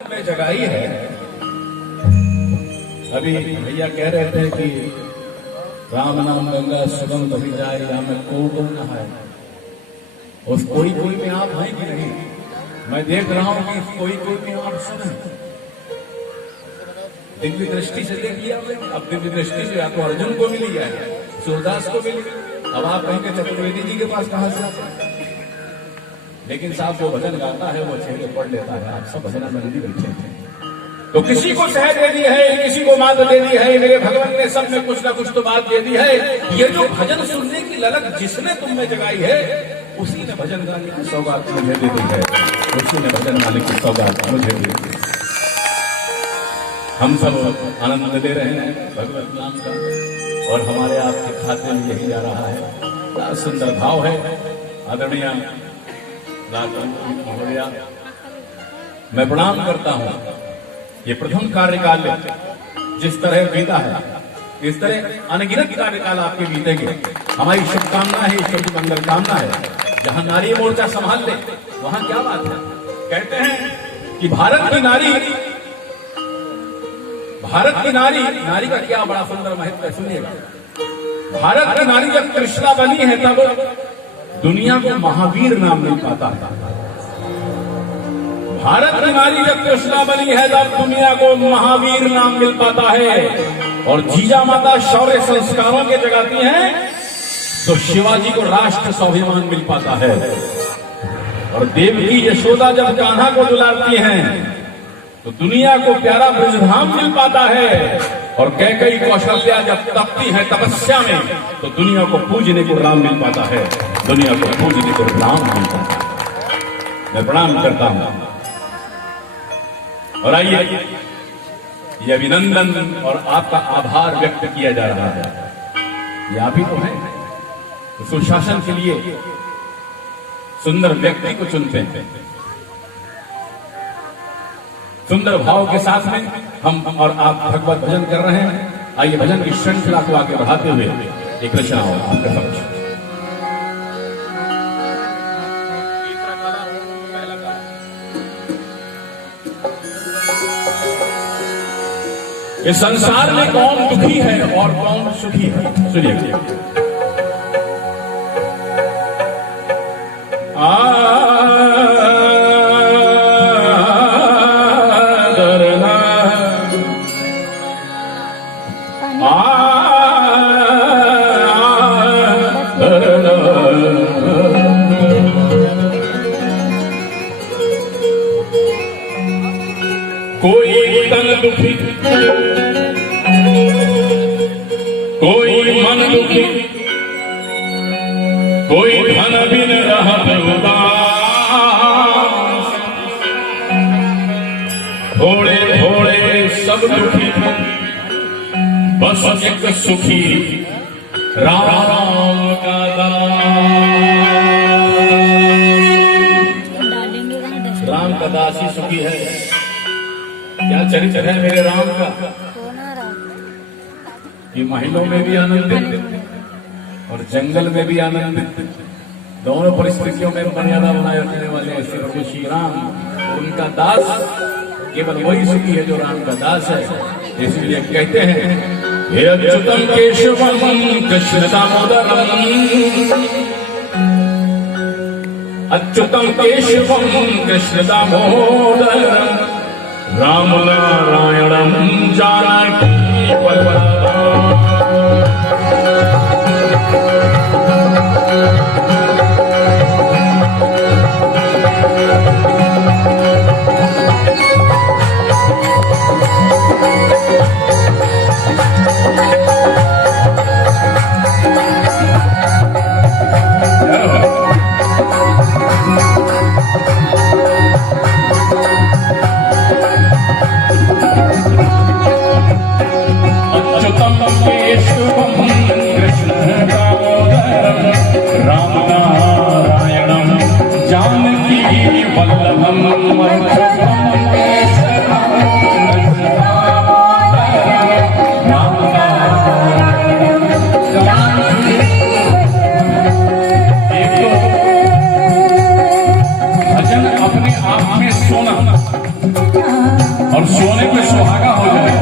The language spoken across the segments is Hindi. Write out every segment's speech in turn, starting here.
में जगाई है। अभी भैया कह रहे थे कि राम नाम गंगा सुगम बही जाए या मैं को नहाए। उस कोई कोई में आप हैं कि नहीं? मैं देख रहा हूं कि कोई कोई में आप सब हैं। दिव्य दृष्टि से देख लिया। अब दिव्य दृष्टि से या तो अर्जुन को मिली है, सूरदास को मिली। अब आप कहेंगे चतुर्वेदी जी के पास कहां से आते हैं? लेकिन साहब जो भजन गाता है वो चेहरे पढ़ लेता है। आप सब भजन में नहीं बैठे थे तो किसी को सह दे दी है, किसी को मात दे दी है। मेरे भगवान ने सब में कुछ ना कुछ तो बात दे दी है। ये जो भजन सुनने की ललक जिसने तुम में जगाई है, उसी ने भजन गाने की सौगात मुझे दे दी है। उसी ने भजन गाने की सौगात मुझे दे दी। हम सब आनंद दे रहे हैं भगवत नाम का और हमारे आपके खाते में यही जा रहा है। बड़ा सुंदर भाव है। आदरणीय महोदया, मैं प्रणाम करता हूं। ये प्रथम कार्यकाल जिस तरह बीता है, इस तरह अनगिनत कार्यकाल आपके बीतेंगे। हमारी शुभकामना है, ईश्वर की मंगल कामना है। जहां नारी मोर्चा संभाल ले वहां क्या बात है। कहते हैं कि भारत की नारी का क्या बड़ा सुंदर महत्व है। सुनिएगा, भारत की नारी जब कृष्णा बनी है तब दुनिया को महावीर नाम मिल पाता है। भारत की नारी जब कृष्णा बनी है तब दुनिया को महावीर नाम मिल पाता है। और जीजा माता शौर्य संस्कारों के जगाती हैं तो शिवाजी को राष्ट्र स्वाभिमान मिल पाता है। और देवकी यशोदा जब कान्हा को दुलारती हैं तो दुनिया को प्यारा ब्रजधाम मिल पाता है। और कैकेयी कौशल्या जब तपती है तपस्या में तो दुनिया को पूजने को राम मिल पाता है। दुनिया को पूजने को राम मिल पाता है। मैं प्रणाम करता हूं। और आइए, ये अभिनंदन और आपका आभार व्यक्त किया जा रहा है। ये आप ही तो हैं तो सुशासन के लिए सुंदर व्यक्ति को चुनते हैं। सुंदर भाव के साथ में हम और आप भगवत भजन कर रहे हैं। आइए भजन की श्रृंखला को आगे बढ़ाते हुए एक रचना हो आपके समक्ष। इस संसार में कौन दुखी है और कौन सुखी है, सुनिए। कोई तन दुखी, कोई मन दुखी, कोई धन बिन रहत उदास। थोड़े थोड़े सब दुखी, बस एक सुखी राम का दास। राम का दास ही सुखी है। क्या चरित्र है मेरे राम का कि महलों में भी आनंदित और जंगल में भी आनंदित, दोनों परिस्थितियों में मर्यादा बनाए रखने वाले श्री प्रभु श्री राम। उनका दास केवल वही सुखी है जो राम का दास है। इसलिए कहते हैं, हे अच्युतम केशवम कृष्ण दामोदरम, अच्युतम केशवम कृष्ण दामोदरम, राम नारायणम जानकी वल्लभम। और सोने पे सुहागा हो जाए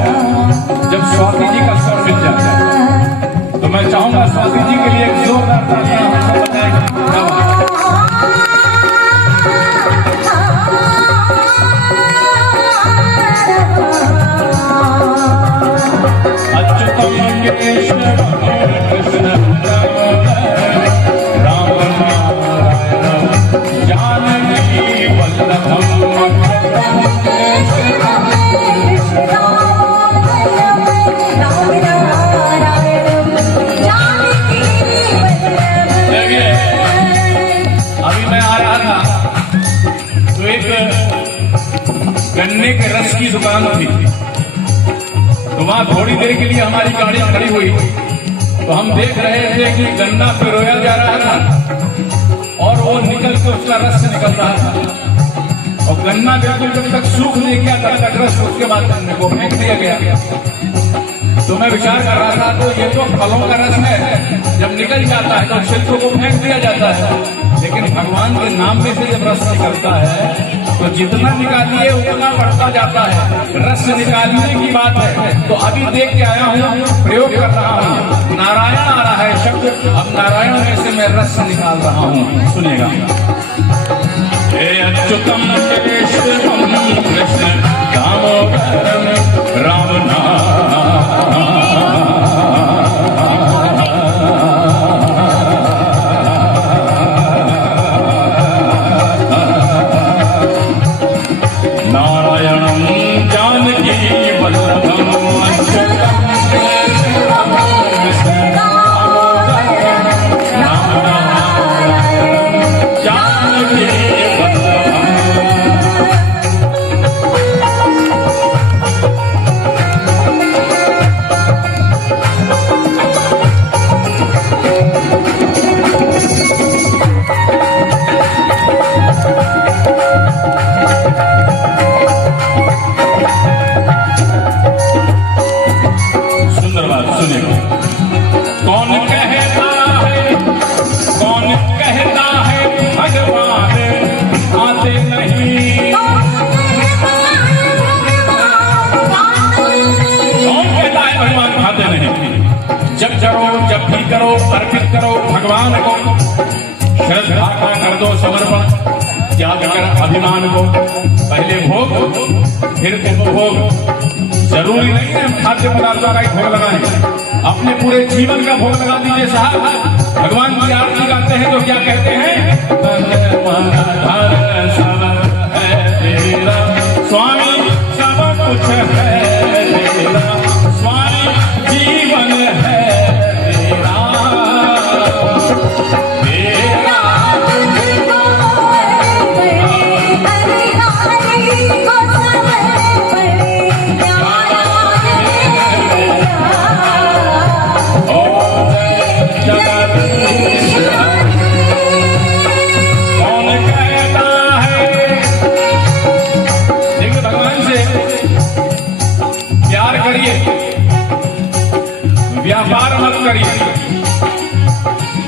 जब स्वाति जी का स्वर मिल जाता है। तो मैं चाहूंगा स्वाति जी के लिए एक जोरदार तालियां हम सब बजाएंगे। अच्युतम केशव कृष्ण राम नारायण जानकी वल्लभम गन्ने के रस की दुकान थी। तो वहां थोड़ी देर के लिए हमारी गाड़ी खड़ी हुई तो हम देख रहे थे कि गन्ना पिरोया जा रहा था और वो निकल के उसका रस निकल रहा था और गन्ना बिल्कुल जब तक सूख नहीं गया तब तक रस उसके बाद गन्ने को फेंक दिया गया। तो मैं विचार कर रहा था तो ये तो फलों का रस है, जब निकल जाता है तो छिलकों को फेंक दिया जाता है, लेकिन भगवान के नाम में से जब रस निकलता है तो जितना निकालिए उतना बढ़ता जाता है। रस निकालने की बात है। तो अभी देख के आया हूँ, प्रयोग कर रहा हूँ, नारायण आ रहा है शब्द, अब नारायण में से मैं रस निकाल रहा हूँ, सुनिएगा। अच्युतम केशवम कृष्ण दामोदरम राम नारायणं जानकी वल्लभम अच्युतम केशवम कृष्ण दामोदरम राम जानकी जब भी करो अर्पित करो भगवान को, श्रद्धा का कर दो समर्पण, त्याग कर अभिमान को। पहले भोग फिर उपभोग। जरूरी नहीं है हम खाद्य पदार्थों का ही भोग लगाएं, अपने पूरे जीवन का भोग लगा दीजिए साहब। भगवान की आरती गाते हैं तो क्या कहते हैं? स्वामी सब कुछ है तेरा, स्वामी जीवन है व्यापार मत करिए।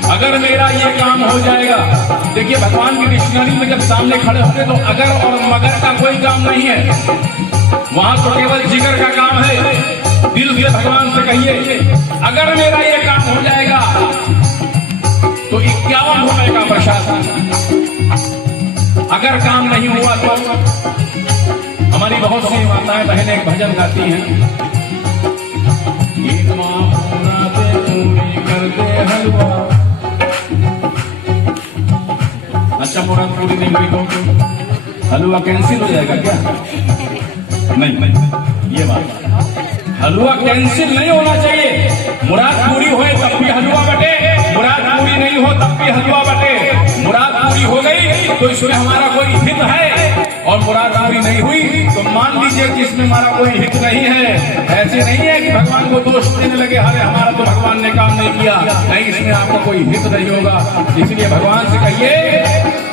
अगर मेरा ये काम हो जाएगा, देखिए भगवान की डिक्शनरी में जब सामने खड़े होंगे तो अगर और मगर का कोई काम नहीं है, वहां तो केवल जिगर का काम है। दिल से भगवान से कहिए अगर मेरा ये काम हो जाएगा तो 51 रुपए का प्रसाद, अगर काम नहीं हुआ तो। हमारी बहुत सी माताएं बहनें एक भजन गाती हैं, हलवा। अच्छा मुराद पूरी नहीं हुई तो हलवा कैंसिल हो जाएगा क्या? नहीं, ये बात हलवा कैंसिल नहीं होना चाहिए। मुराद पूरी होए तब भी हलवा बटे, मुराद पूरी नहीं हो तब भी हलवा बटे। मुराद पूरी हो गई तो इसमें हमारा कोई हित है, और मुराद पूरी नहीं हुई तो मान लीजिए कि इसमें हमारा कोई हित नहीं है। ऐसे नहीं है कि भगवान को दोष देने लगे, अरे हमारा तो भगवान ने काम नहीं किया। नहीं, इसमें आपका कोई हित नहीं होगा। इसलिए भगवान से कहिए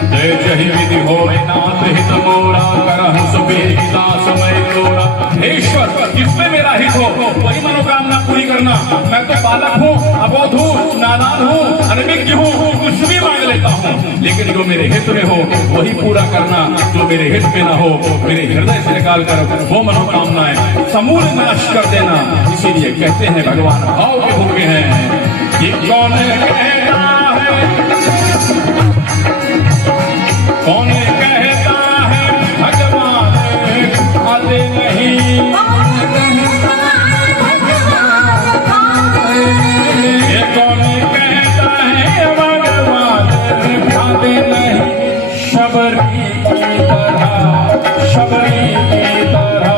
जय जय विधि हो नाथ हित मोरा करहु सुबेदा समय तोरा। हे ईश्वर जिसमें मेरा हित हो वही मनोकामना पूरी करना। मैं तो बालक हूँ, अबोध हूँ, नादान हूँ, अनभिज्ञ हूँ, कुछ भी मांग लेता हूँ, लेकिन जो मेरे हित में हो वही पूरा करना। जो मेरे हित में ना हो मेरे हृदय से निकाल कर वो मनोकामनाएं समूल नाश कर देना। इसीलिए कहते हैं भगवान भाव के भूखे हैं। ये कौन कहता है, कौन कहता है भगवान खाते नहीं, ये कौन कहता है भगवान खाते नहीं। शबरी की तरह, शबरी की तरह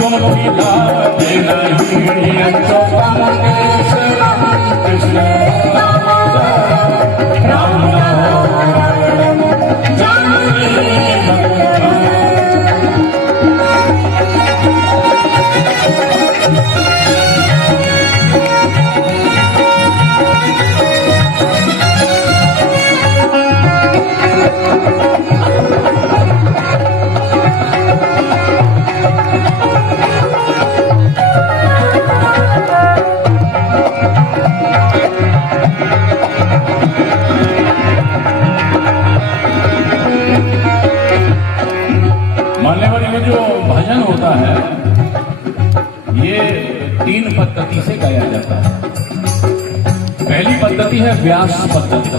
तुम खिलाते नहीं। कृष्ण राम भजन होता है ये 3 पद्धति से गाया जाता है। पहली पद्धति है व्यास पद्धति।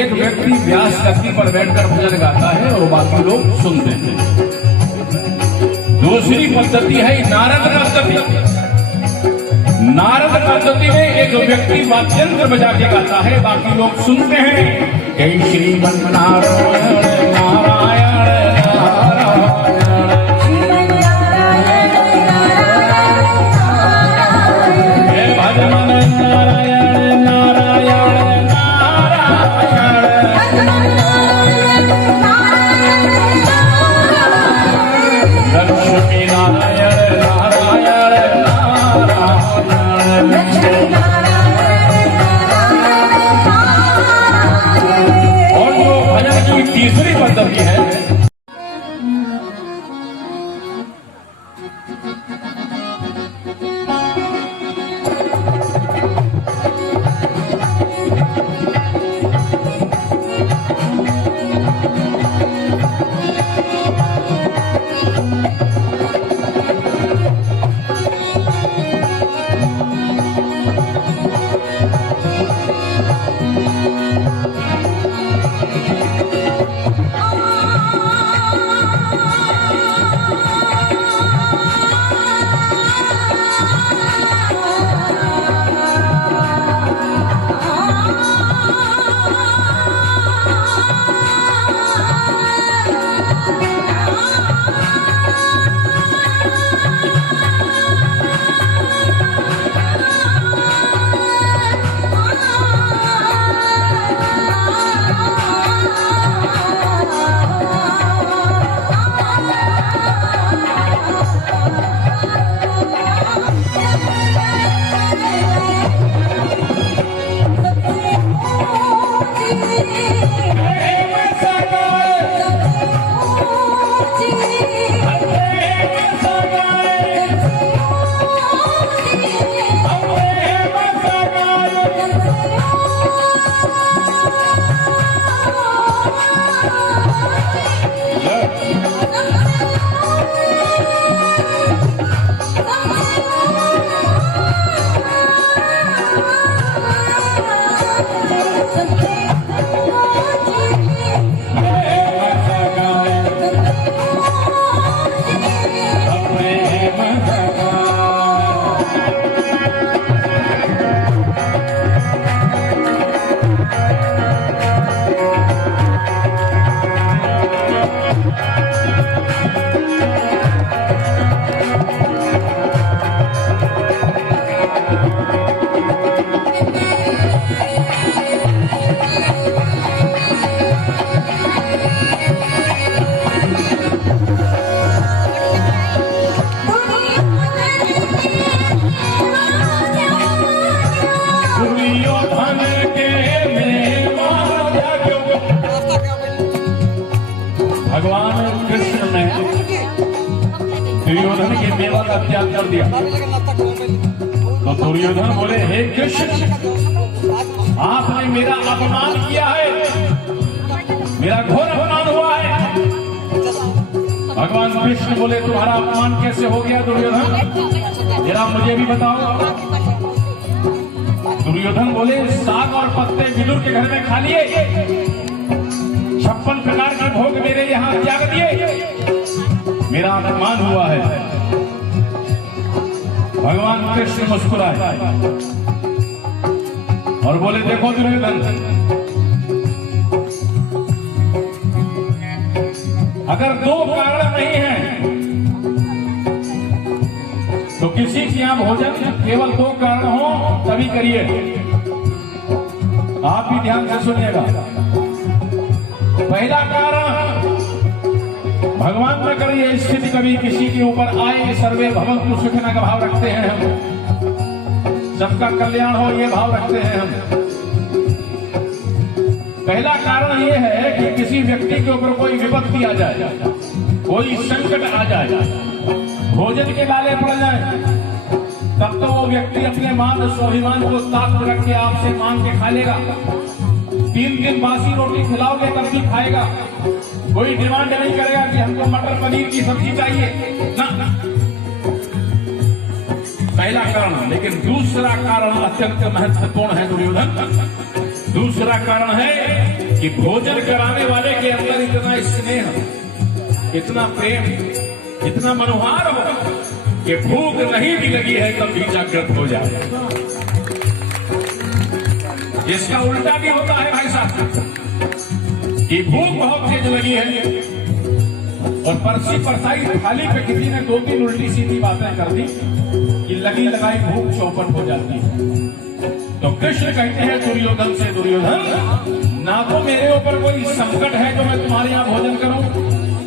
एक व्यक्ति व्यास गद्दी पर बैठकर भजन गाता है और बाकी लोग सुनते हैं। दूसरी पद्धति है नारद पद्धति। नारद पद्धति में एक व्यक्ति वाद्यंत्र बजा के गाता है, बाकी लोग सुनते हैं। जय श्रीमन नारायण नारायण तीसरी पद्धति है दुर्योधन के मेवा का त्याग कर दिया। तो दुर्योधन बोले, हे कृष्ण, आपने मेरा अपमान किया है, मेरा घोर अपमान हुआ है। भगवान कृष्ण बोले, तुम्हारा अपमान कैसे हो गया दुर्योधन, जरा मुझे भी बताओ। दुर्योधन बोले, साग और पत्ते विदुर के घर में खा लिए, 56 प्रकार के भोग मेरे यहाँ त्याग दिए, मेरा अपमान हुआ है। भगवान कृष्ण मुस्कुराए और बोले, देखो दुर्योधन, अगर 2 कारण नहीं है तो किसी के यहां भोजन केवल 2 कारण हो तभी करिए। आप भी ध्यान से सुनिएगा। पहला कारण, भगवान न करे ये स्थिति कभी किसी के ऊपर आए, सर्वे भवन्तु सुखिनः का भाव रखते हैं हम, सबका कल्याण हो ये भाव रखते हैं हम। पहला कारण ये है कि किसी व्यक्ति के ऊपर कोई विपत्ति आ जाए, कोई संकट आ जाए, भोजन के लाले पड़ जाए, तब तो वो व्यक्ति अपने मान स्वाभिमान को ताक रख के आपसे मांग के खा लेगा। 3 दिन बासी रोटी खिलाओगे तब भी खाएगा, कोई डिमांड नहीं करेगा कि हमको मटर पनीर की सब्जी चाहिए ना। पहला कारण। लेकिन दूसरा कारण अत्यंत महत्वपूर्ण है दुर्योधन। दूसरा कारण है कि भोजन कराने वाले के अंदर इतना स्नेह, इतना प्रेम, इतना मनोहार हो कि भूख नहीं भी लगी है तब भी जागृत हो जाए। इसका उल्टा भी होता है भाई साहब कि भूख बहुत तेज लगी है और परसी परसाई थाली पे किसी ने 2-3 उल्टी सीधी बातें कर दी कि लगी लगाई भूख चौपट हो जाती है। तो कृष्ण कहते हैं दुर्योधन से, दुर्योधन, ना तो मेरे ऊपर कोई संकट है जो मैं तुम्हारे यहाँ भोजन करूं,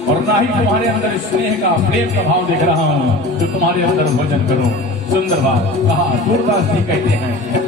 और ना ही तुम्हारे अंदर स्नेह का, प्रेम का भाव देख रहा हूं जो तुम्हारे अंदर भोजन करूं। सुंदर बात कहा। सूरदास जी कहते हैं,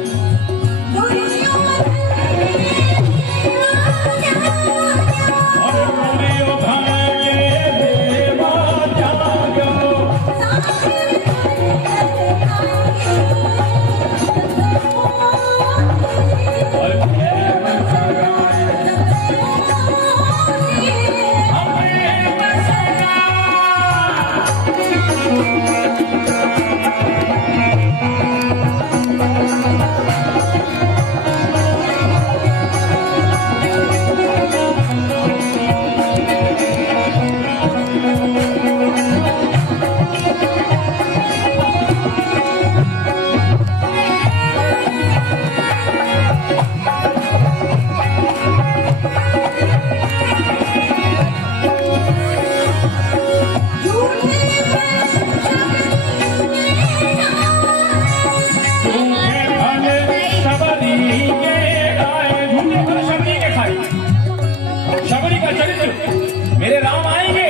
मेरे राम आएंगे,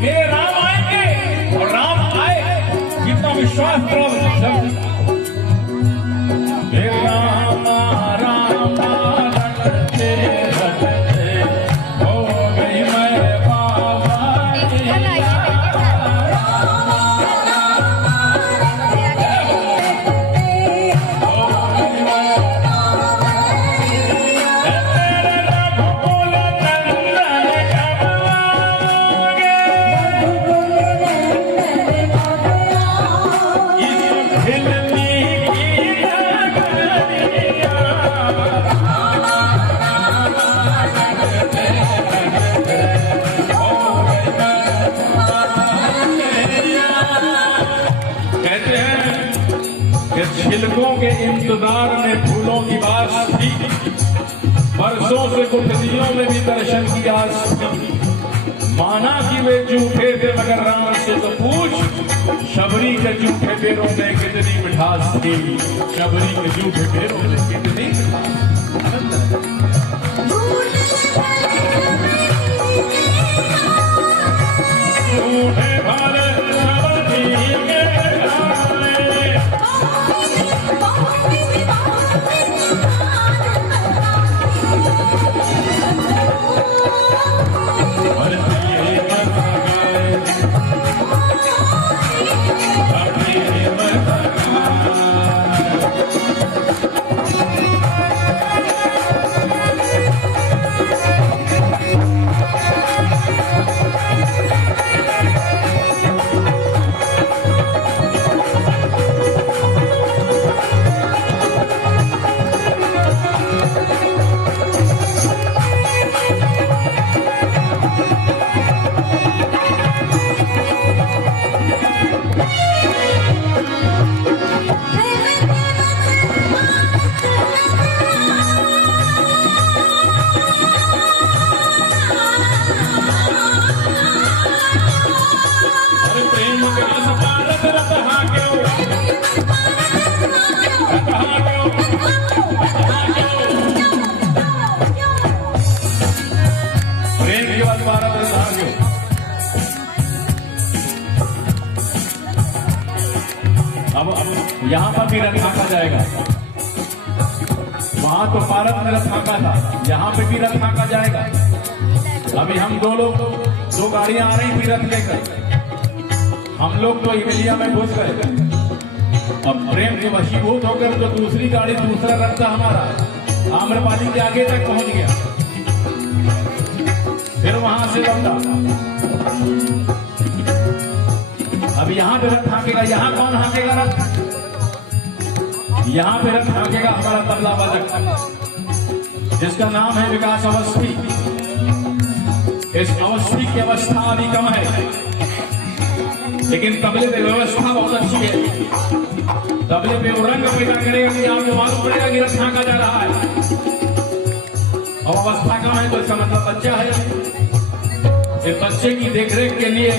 मेरे राम आएंगे, और राम आए जितना विश्वास करो राम राम रटते रटते हो गई मैं बाबा। छिलकों के इंतजार में फूलों की बात थी, बरसों से गुठलियों में भी दर्शन की आस थी। माना कि वे झूठे थे मगर राम से तो पूछ, शबरी के झूठे पैरों में कितनी मिठास थी, शबरी के झूठे पैरों में कितनी झूठे भाले शबरी के अब यहाँ पर भी रथ हाँका जाएगा। वहां तो पारस में रथ हाँका था, यहाँ पे भी रथ हाँका जाएगा। अभी हम दो गाड़ियां आ रही थी रथ लेकर, हम लोग तो इवेलिया में घुस गए। अब प्रेम के वशीभूत होकर तो दूसरी गाड़ी, दूसरा रथ था हमारा, आम्रपाली के आगे तक पहुंच गया। फिर वहां से लौटा। अब यहाँ पे रथ हाँकेगा। यहाँ कौन हाँकेगा रथ? यहाँ पे रथ हाँकेगा हमारा तबला वादक, जिसका नाम है विकास अवस्थी। इस अवस्थी की अवस्था अभी कम है, लेकिन तबले पे व्यवस्था बहुत अच्छी है। तबले पे वो रंग पैदा करेगा कि आपको मालूम पड़ेगा कि रथ हाँका जा रहा है। अब अवस्था कम है तो इसका मतलब बच्चा है। इस बच्चे की देखरेख के लिए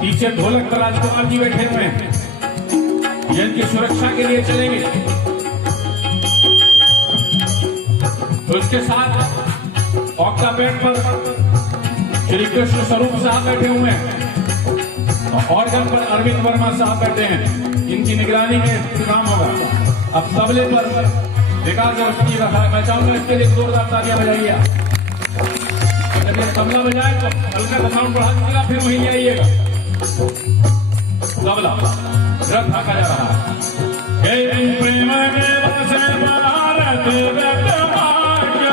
पीछे ढोलक पर राजकुमार जी बैठे हुए हैं, ये इनकी सुरक्षा के लिए चलेंगे। तो इसके साथ ऑक्टापेड पर श्री कृष्ण स्वरूप साहब बैठे हुए हैं और ऑर्गन पर अरविंद वर्मा साहब बैठे हैं। इनकी निगरानी में काम होगा। अब तबले पर विकास अवस्थी रखा है। मैं चाहूंगा इसके लिए जोरदार तालियां बजाइए। जब ये तबला बजाए तो हल्का सा साउंड बढ़ा दीजिएगा, फिर वहीं आइएगा। तबला रथ हाँका जा रहा है। प्रेम के बसे भारत रथ हाँक्यो।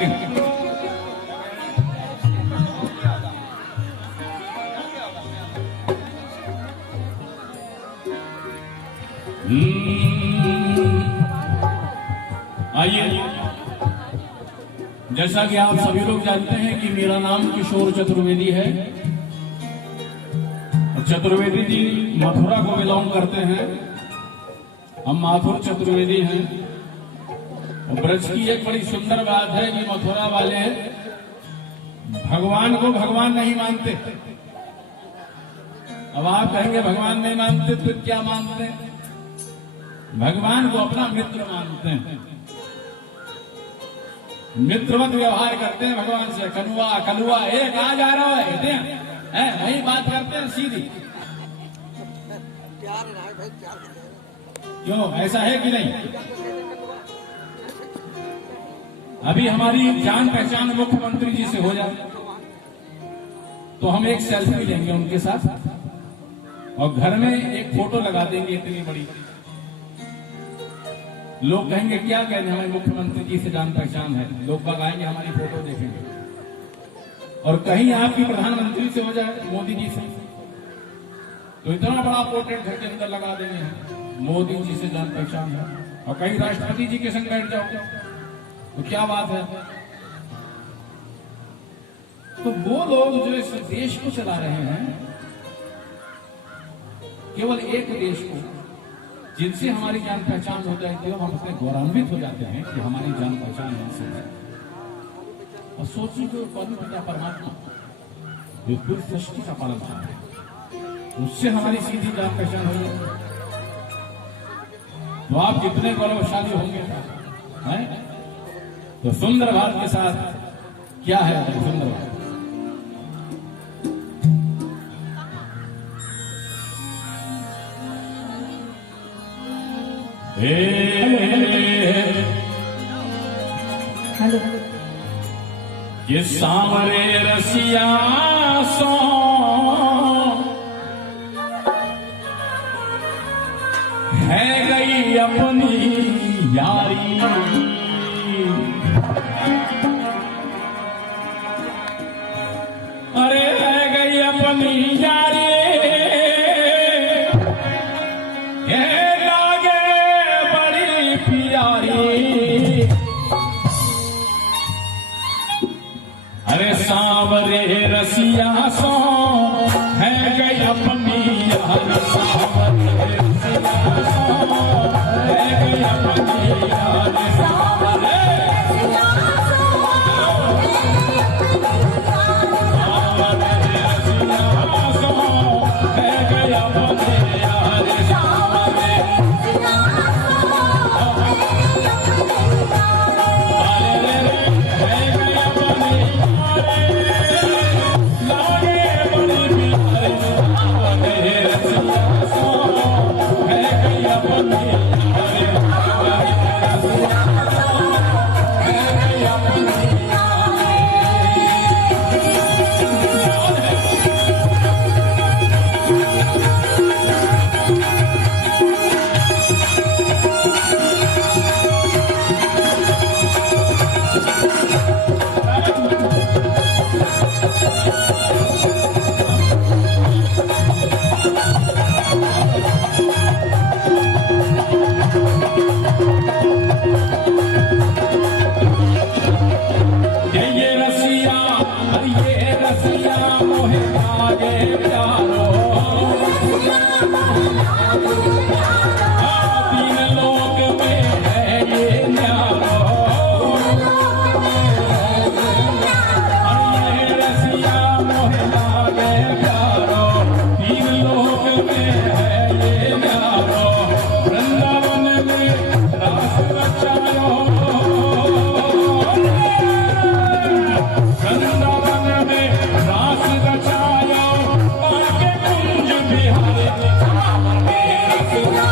सेकंड। आइए, जैसा कि आप सभी लोग जानते हैं कि मेरा नाम किशोर चतुर्वेदी है। चतुर्वेदी जी मथुरा को बिलोंग करते हैं। हम माथुर चतुर्वेदी हैं। और ब्रज की एक बड़ी सुंदर बात है कि मथुरा वाले भगवान को भगवान नहीं मानते। अब आप कहेंगे भगवान नहीं मानते तो क्या मानते हैं? भगवान को अपना मित्र मानते हैं, मित्रवत व्यवहार करते हैं भगवान से। कनुआ कलुआ एक आ जा रहा है कहते हैं, वही बात करते हैं सीधी। क्यों, ऐसा है कि नहीं? अभी हमारी जान पहचान मुख्यमंत्री जी से हो जाए तो हम एक सेल्फी लेंगे उनके साथ और घर में एक फोटो लगा देंगे इतनी बड़ी। लोग कहेंगे क्या कहने, हमारे मुख्यमंत्री जी से जान पहचान है। लोग लगाएंगे, हमारी फोटो देखेंगे। और कहीं आपकी प्रधानमंत्री से हो जाए, मोदी जी से, तो इतना बड़ा पोर्ट्रेट घर के अंदर लगा देंगे, मोदी जी से जान पहचान है। और कहीं राष्ट्रपति जी के संग बैठ जाओ तो क्या बात है। तो वो लोग जो इस देश को चला रहे हैं, केवल एक देश को, जिनसे हमारी जान पहचान हो जाती है, हम उसमें गौरवान्वित हो जाते हैं कि हमारी जान पहचान इनसे है। और सोचिए जो परम परमात्मा जो पूरी सृष्टि का पालन करते हैं, उससे हमारी सीधी जान पहचान हो जाती है, तो आप कितने गौरवशाली होंगे। हैं? तो सुंदर भारत के साथ क्या है सुंदर भारत? ये सांवरे रसिया सो है गई अपनी यारी, अरे है गई अपनी यारी, अरे सांवरे रसिया सो है गई अपनी यार, सांवरे रसिया सो है गई अपनी यार, सांवरे रसिया सो है गई अपनी यार, सांवरे Hare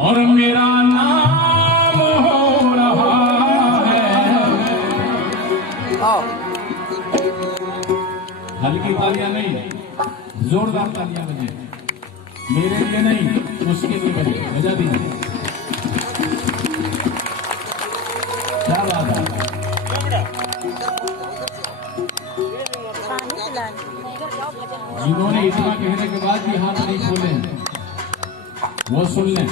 और मेरा नाम हो रहा है। हल्की तालियां नहीं, जोरदार तालियां बजे, मेरे लिए नहीं उसके लिए बजे, बजा दीजिए। क्या बात है। जिन्होंने इतना कहने के बाद भी हाथ नहीं खोले वो सुन लें।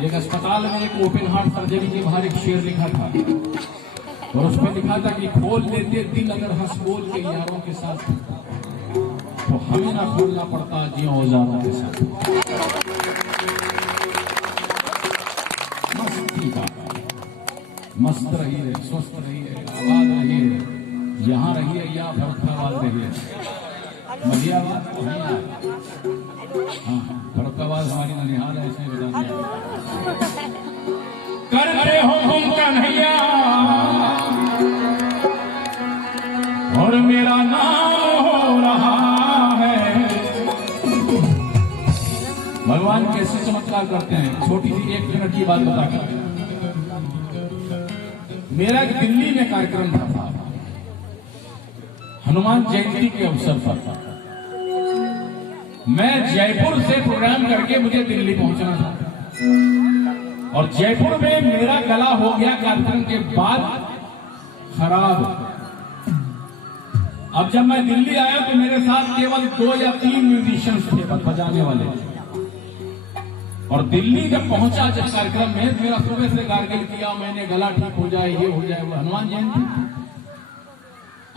एक अस्पताल में एक ओपन हार्ट सर्जरी के बाहर एक शेर लिखा था और उस पर लिखा था कि खोल लेते दिल अगर हंस बोल के यारों के साथ तो हमें ना खोलना पड़ता जी औजारों के साथ। मस्त रहिए, स्वस्थ रहिए, आबाद रहिए, यहाँ रहिए या फरुखाबाद रहिए। मलियाबाद हाँ, फरुखाबाद हमारी ननिहाल है, ऐसे बता करते हो तुम कन्हैया और मेरा नाम हो रहा है। भगवान कैसे चमत्कार करते हैं, छोटी सी 1 मिनट की बात बताकर। मेरा दिल्ली में कार्यक्रम था हनुमान जयंती के अवसर पर। मैं जयपुर से प्रोग्राम करके मुझे दिल्ली पहुंचना था और जयपुर में मेरा गला हो गया कार्यक्रम के बाद खराब। अब जब मैं दिल्ली आया तो मेरे साथ केवल 2 या 3 म्यूजिशियंस थे बजाने वाले। और दिल्ली जब पहुंचा जिस कार्यक्रम में, मेरा सुबह से गार्गिल किया मैंने, गला ठीक हो जाए, ये हो जाए, वो हनुमान जयंती।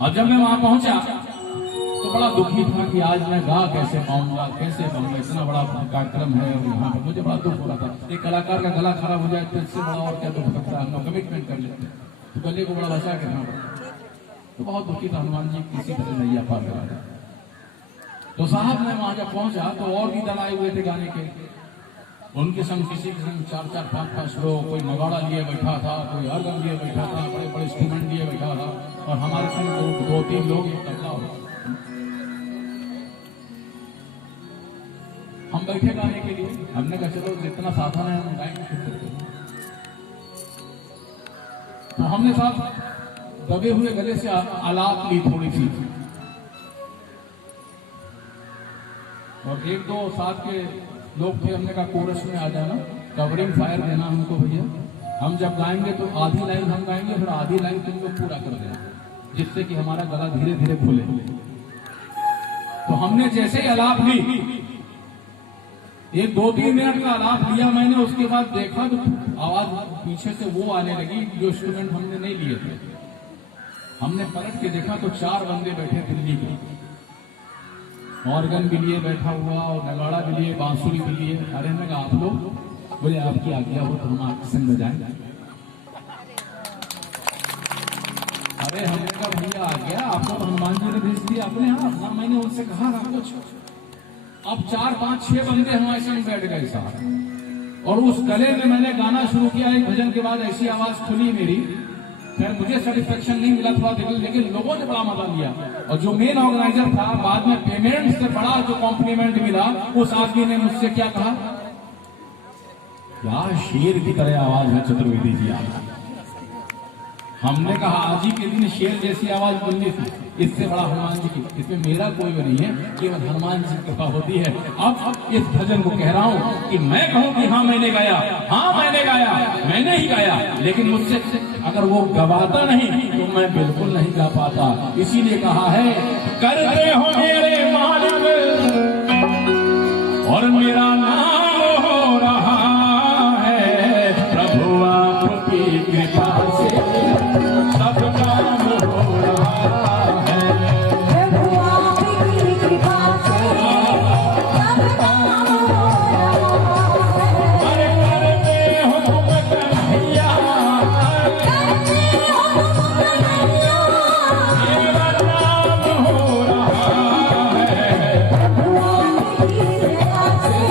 और जब मैं वहां पहुंचा तो बड़ा दुखी था कि आज मैं गा कैसे पाऊंगा, कैसे पाऊंगा, इतना बड़ा कार्यक्रम है और यहाँ पर मुझे बड़ा दुख हो रहा था। एक कलाकार का गला खराब हो जाए तो इससे बड़ा और क्या दुख सकता है। हम लोग कमिटमेंट कर लेते तो गले को बड़ा बचा के रखना पड़ता। तो बहुत दुखी था, हनुमान जी किसी तरह नहीं आ पा रहा। तो साहब मैं वहां जब पहुंचा तो और भी दल आए हुए थे गाने के। उनके संग किसी के संग 4-4, 5-5 लोग, कोई नगाड़ा लिए बैठा था, कोई हरगम लिए बैठा था, बड़े बड़े इंस्ट्रूमेंट लिए बैठा था और हमारे संग 2-3 लोग एक तबला हो। हम बैठे गाने के लिए, हमने कहा चलो जितना साधन है हम गाएंगे। तो हमने साथ दबे हुए गले से आलाप ली थोड़ी सी और 1-2 साथ के लोग थे। हमने कहा कोरस में आ जाना, कवरिंग फायर देना हमको भैया। हम जब गाएंगे तो आधी लाइन हम गाएंगे, फिर आधी लाइन तुम लोग पूरा कर देना, जिससे कि हमारा गला धीरे धीरे खुले। तो हमने जैसे ही आलाप ली, एक 2-3 मिनट का आलाप लिया मैंने, उसके बाद देखा तो आवाज पीछे से वो आने लगी जो इंस्ट्रूमेंट हमने नहीं लिए थे। हमने पलट के देखा तो 4 बंदे बैठे दिल्ली के, ऑर्गन भी लिए बैठा हुआ और नगाड़ा भी लिए, बांसुरी भी लिए। अरे मैं कहा आप लोग, बोले आपकी आज्ञा हो तो हम आपके संग बजाएंगे। अरे हमने कहा भैया आ गया, आपको तो हनुमान जी ने भेज दिया अपने यहाँ। मैंने उनसे कहा ना कुछ। अब 4-5-6 बंदे हमारे संग बैठ गए साहब और उस गले में मैंने गाना शुरू किया। एक भजन के बाद ऐसी आवाज खुली मेरी, खैर मुझे सेटिस्फेक्शन नहीं मिला थोड़ा, लेकिन लोगों ने बड़ा मजा लिया। और जो मेन ऑर्गेनाइजर था, बाद में पेमेंट से बड़ा जो कॉम्प्लीमेंट मिला, उस आदमी ने मुझसे क्या कहा, क्या शेर की तरह आवाज है चतुर्वेदी जी आप। हमने कहा आज ही के दिन शेर जैसी आवाज बोलनी थी, इससे बड़ा हनुमान जी की, इसमें मेरा कोई भी नहीं है, केवल हनुमान जी की कृपा होती है। अब इस भजन को कह रहा हूं कि मैं कहूं कि हाँ मैंने गाया, हाँ मैंने गाया, मैंने ही गाया, लेकिन मुझसे अगर वो गवाता नहीं तो मैं बिल्कुल नहीं गा पाता। इसीलिए कहा है कर दे हो मेरे मालिक और मेरा नाम हो रहा है। प्रभु आपकी कृपा से सब काम हो रहा है। प्रभु आपकी कृपा से सब काम हो रहा है। अरे करते हो तुम कन्हैया, करते हो तुम कन्हैया, मेरा नाम हो रहा है। प्रभु आपकी कृपा से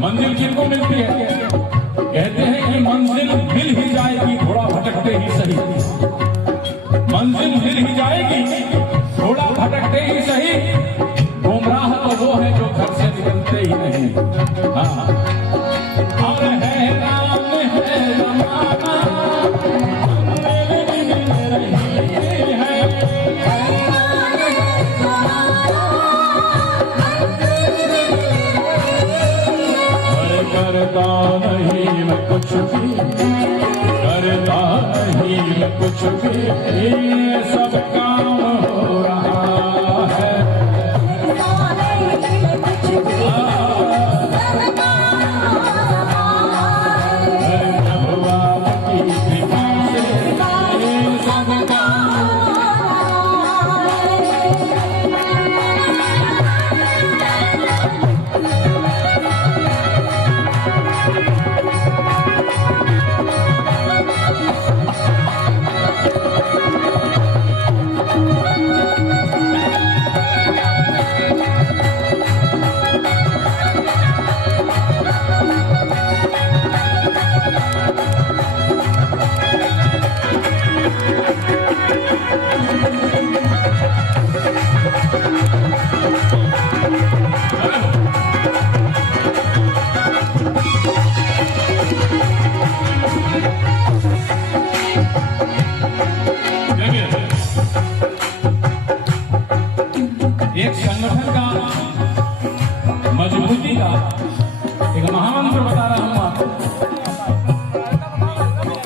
मंजिल किनको मिलती है? कहते हैं कि मंजिल मिल ही जाएगी थोड़ा भटकते ही सही। मंजिल मिल ही जाएगी थोड़ा भटकते ही सही। गुमराह तो वो है जो घर से निकलते ही नहीं। हाँ, और हैरान है जमाना करता नहीं मैं कुछ भी, करता नहीं मैं कुछ भी, ये सब काम हो रहा है। भगवान की कृपा से ये सब काम एक संगठन का मजबूती का एक महामंत्र बता रहा हूं आपको।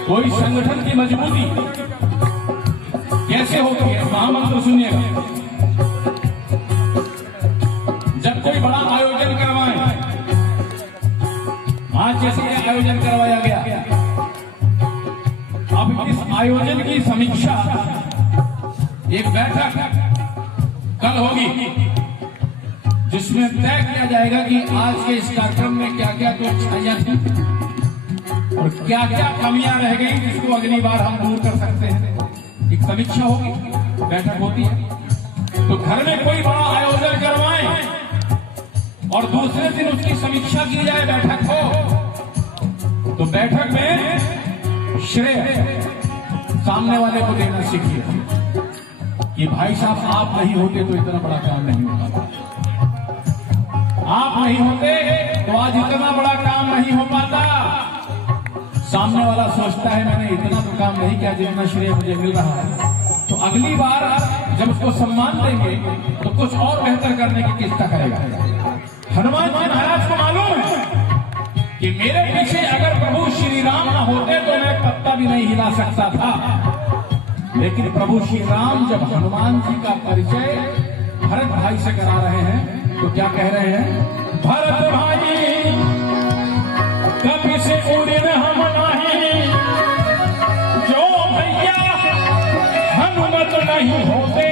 कोई संगठन की मजबूती कैसे होती है, महामंत्र सुनिएगा। जब कोई बड़ा आयोजन करवाए, आज जैसे ये आयोजन करवाया गया, अब इस आयोजन की समीक्षा, एक बैठक कल होगी जिसमें तय किया जाएगा कि आज के इस कार्यक्रम में क्या क्या तो अच्छाइयां थी और क्या क्या कमियां रह गई जिसको अगली बार हम दूर कर सकते हैं। एक समीक्षा होगी, बैठक होती है। तो घर में कोई बड़ा आयोजन करवाएं और दूसरे दिन उसकी समीक्षा की जाए, बैठक हो, तो बैठक में श्रेय सामने वाले को देना सीखिए कि भाई साहब आप नहीं होते तो इतना बड़ा काम नहीं हो पाता, आप नहीं होते तो आज इतना बड़ा काम नहीं हो पाता। सामने वाला सोचता है मैंने इतना तो काम नहीं किया जितना श्रेय मुझे मिल रहा है, तो अगली बार जब उसको सम्मान देंगे तो कुछ और बेहतर करने की चेष्टा करेगा। हनुमान जी महाराज को मालूम है कि मेरे पीछे अगर प्रभु श्री राम न होते तो मैं पत्ता भी नहीं हिला सकता था। लेकिन प्रभु श्री राम जब हनुमान जी का परिचय भरत भाई से करा रहे हैं तो क्या कह रहे हैं? भरत भाई कभी से उड़े हम नहीं, जो भैया हनुमत नहीं होते